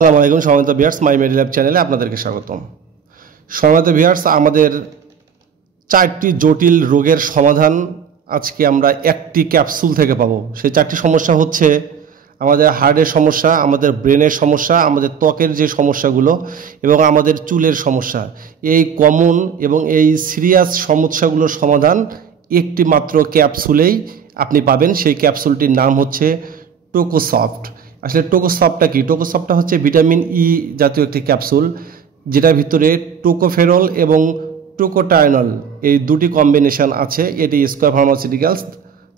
আসসালামু আলাইকুম সম্মানিত ভিউয়ার্স, মাই মেডিল্যাব চ্যানেলে আপনাদেরকে স্বাগতম। সম্মানিত ভিউয়ার্স, আমাদের 4টি জটিল রোগের সমাধান আজকে আমরা একটি ক্যাপসুল থেকে পাবো। সেই 4টি সমস্যা হচ্ছে আমাদের হার্টের সমস্যা, আমাদের ব্রেনের সমস্যা, আমাদের ত্বকের যে সমস্যাগুলো এবং আমাদের চুলের সমস্যা। এই কমন এবং এই সিরিয়াস সমস্যাগুলোর সমাধান একটি মাত্র ক্যাপসুলেই আপনি পাবেন। সেই ক্যাপসুলটির নাম হচ্ছে টোকোসফট। আসলে টোকোসফটটা কি? টোকোসফটটা হচ্ছে ভিটামিন ই জাতীয় একটি ক্যাপসুল, যেটার ভিতরে টোকোফেরল এবং টোকোটায়নল এই দুটি কম্বিনেশন আছে। এটি স্কয়ার ফার্মাসিউটিক্যালস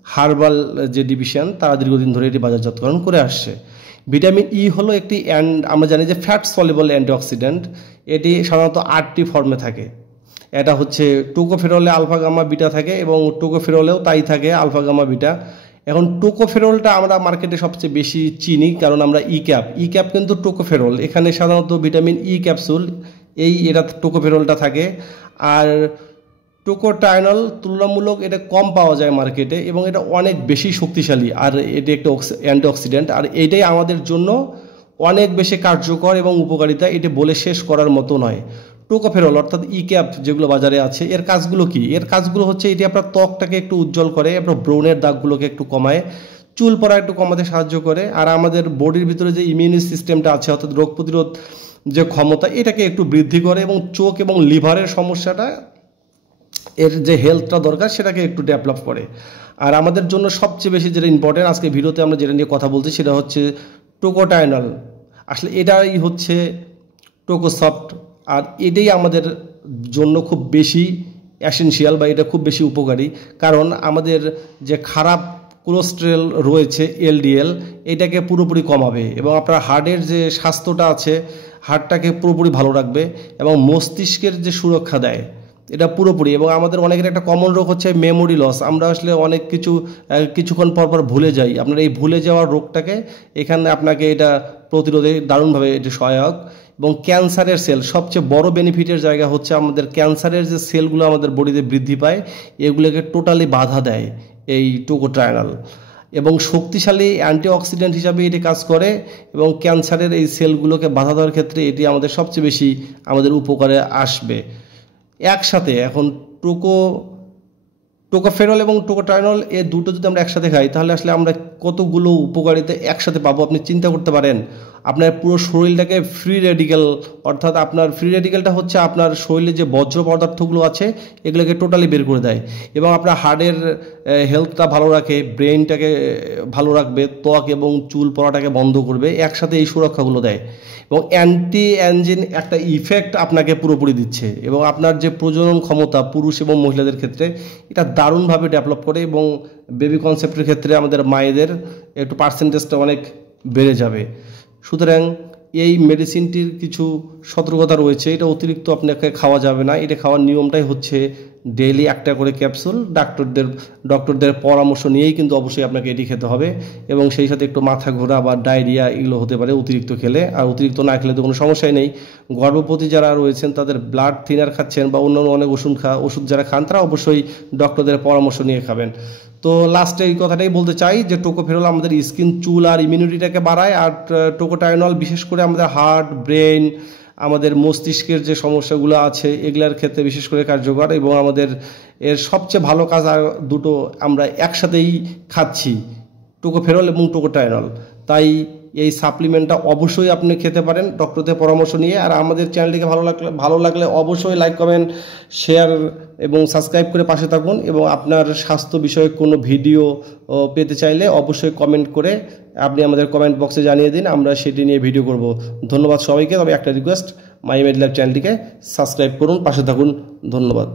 হার্বাল যে ডিভিশন, তারা দীর্ঘদিন ধরে এটি বাজারজাতকরণ করে আসছে। ভিটামিন ই হলো একটি আমরা জানি যে ফ্যাট সলিবল অ্যান্টিঅক্সিডেন্ট। এটি সাধারণত 8টি ফর্মে থাকে। এটা হচ্ছে টোকোফেরলে আলফা গামা বিটা থাকে এবং টোকোফেরলেও তাই থাকে, আলফা গামা বিটা। এখন টোকোফেরলটা আমরা মার্কেটে সবচেয়ে বেশি চিনি, কারণ আমরা ই ক্যাপ কিন্তু টোকোফেরল। এখানে সাধারণত ভিটামিন ই ক্যাপসুল এটা টোকোফেরলটা থাকে। আর টোকোটায়নল তুলনামূলক এটা কম পাওয়া যায় মার্কেটে এবং এটা অনেক বেশি শক্তিশালী, আর এটি একটা অ্যান্টিঅক্সিডেন্ট। আর এটাই আমাদের জন্য অনেক বেশি কার্যকর এবং উপকারিতা, এটি বলে শেষ করার মতো নয়। টোকোফেরল অর্থাৎ ই ক্যাপ যেগুলো বাজারে আছে, এর কাজগুলো কি? এর কাজগুলো হচ্ছে এটি আপনার ত্বকটাকে একটু উজ্জ্বল করে, আপনার ব্রণের দাগগুলোকে একটু কমায়, চুল পড়া একটু কমাতে সাহায্য করে, আর আমাদের বডির ভিতরে যে ইমিউনি সিস্টেমটা আছে অর্থাৎ রোগ প্রতিরোধ যে ক্ষমতা, এটাকে একটু বৃদ্ধি করে এবং চোখ এবং লিভারের সমস্যাটা, এর যে হেলথটা দরকার সেটাকে একটু ডেভেলপ করে। আর আমাদের জন্য সবচেয়ে বেশি যেটা ইম্পর্টেন্ট আজকে ভিডিওতে আমরা যেটা নিয়ে কথা বলছি সেটা হচ্ছে টোকোটায়নল। আসলে এটাই হচ্ছে টোকোসফট, আর এটাই আমাদের জন্য খুব বেশি এসেনশিয়াল বা এটা খুব বেশি উপকারী। কারণ আমাদের যে খারাপ কোলেস্টেরল রয়েছে এলডিএল, এটাকে পুরোপুরি কমাবে এবং আপনার হার্টের যে স্বাস্থ্যটা আছে, হার্টটাকে পুরোপুরি ভালো রাখবে এবং মস্তিষ্কের যে সুরক্ষা দেয় এটা পুরোপুরি। এবং আমাদের অনেকের একটা কমন রোগ হচ্ছে মেমোরি লস। আমরা আসলে অনেক কিছুক্ষণ পর পর ভুলে যাই। আপনার এই ভুলে যাওয়ার রোগটাকে এখানে আপনাকে এটা প্রতিরোধে দারুণভাবে এটি সহায়ক। এবং ক্যান্সারের সেল সবচেয়ে বড় বেনিফিটের জায়গা হচ্ছে আমাদের ক্যান্সারের যে সেলগুলো আমাদের বডিতে বৃদ্ধি পায়, এগুলোকে টোটালি বাধা দেয় এই টোকোটায়নল। এবং শক্তিশালী অ্যান্টিঅক্সিডেন্ট হিসাবে এটি কাজ করে এবং ক্যান্সারের এই সেলগুলোকে বাধা দেওয়ার ক্ষেত্রে এটি আমাদের সবচেয়ে বেশি আমাদের উপকারে আসবে। একসাথে এখন টোকোফেরল এবং টোকোটায়নল এই দুটো যদি আমরা একসাথে খাই, তাহলে আসলে আমরা কতগুলো উপকারিতা একসাথে পাবো আপনি চিন্তা করতে পারেন। আপনার পুরো শরীরটাকে ফ্রি রেডিক্যাল, অর্থাৎ আপনার ফ্রি রেডিক্যালটা হচ্ছে আপনার শরীরে যে বজ্র পদার্থগুলো আছে এগুলোকে টোটালি বের করে দেয় এবং আপনার হার্টের হেলথটা ভালো রাখে, ব্রেনটাকে ভালো রাখবে, ত্বক এবং চুল পড়াটাকে বন্ধ করবে, একসাথে এই সুরক্ষাগুলো দেয়। এবং অ্যান্টি অ্যাঞ্জিন একটা ইফেক্ট আপনাকে পুরোপুরি দিচ্ছে এবং আপনার যে প্রজনন ক্ষমতা পুরুষ এবং মহিলাদের ক্ষেত্রে এটা দারুণভাবে ডেভেলপ করে এবং বেবি কনসেপ্টের ক্ষেত্রে আমাদের মায়েদের একটু পার্সেন্টেজটা অনেক বেড়ে যাবে। সুতরাং এই মেডিসিনটির কিছু সতর্কতা রয়েছে, এটা অতিরিক্ত আপনাকে খাওয়া যাবে না। এটা খাওয়ার নিয়মটাই হচ্ছে ডেইলি একটা করে ক্যাপসুল, ডক্টরদের পরামর্শ নিয়েই কিন্তু অবশ্যই আপনাকে এটি খেতে হবে। এবং সেই সাথে একটু মাথা ঘোরা বা ডায়রিয়া এগুলো হতে পারে অতিরিক্ত খেলে, আর অতিরিক্ত না খেলে তো কোনো সমস্যাই নেই। গর্ভবতী যারা রয়েছেন তাদের ব্লাড থিনার খাচ্ছেন বা অন্যান্য অনেক ওষুধ যারা খান, তারা অবশ্যই ডক্টরদের পরামর্শ নিয়ে খাবেন। তো লাস্টে এই কথাটাই বলতে চাই যে টোকোফেরল আমাদের স্কিন, চুল আর ইমিউনিটিটাকে বাড়ায়, আর টোকোটায়নল বিশেষ করে আমাদের হার্ট, ব্রেন, আমাদের মস্তিষ্কের যে সমস্যাগুলো আছে এগুলার ক্ষেত্রে বিশেষ করে কার্যকর। এবং আমাদের এর সবচেয়ে ভালো কাজ আর দুটো আমরা একসাথেই খাচ্ছি, টোকোফেরল এবং টোকোটায়নল। তাই এই সাপ্লিমেন্টটা অবশ্যই আপনি খেতে পারেন ডক্টরদের পরামর্শ নিয়ে। আর আমাদের চ্যানেলটিকে ভালো লাগলে অবশ্যই লাইক, কমেন্ট, শেয়ার এবং সাবস্ক্রাইব করে পাশে থাকুন। এবং আপনার স্বাস্থ্য বিষয়ক কোনো ভিডিও পেতে চাইলে অবশ্যই কমেন্ট করে আপনি আমাদের কমেন্ট বক্সে জানিয়ে দিন, আমরা সেটি নিয়ে ভিডিও করব। ধন্যবাদ সবাইকে। তবে একটা রিকোয়েস্ট, মাই মেডিল্যাব চ্যানেলটিকে সাবস্ক্রাইব করুন, পাশে থাকুন। ধন্যবাদ।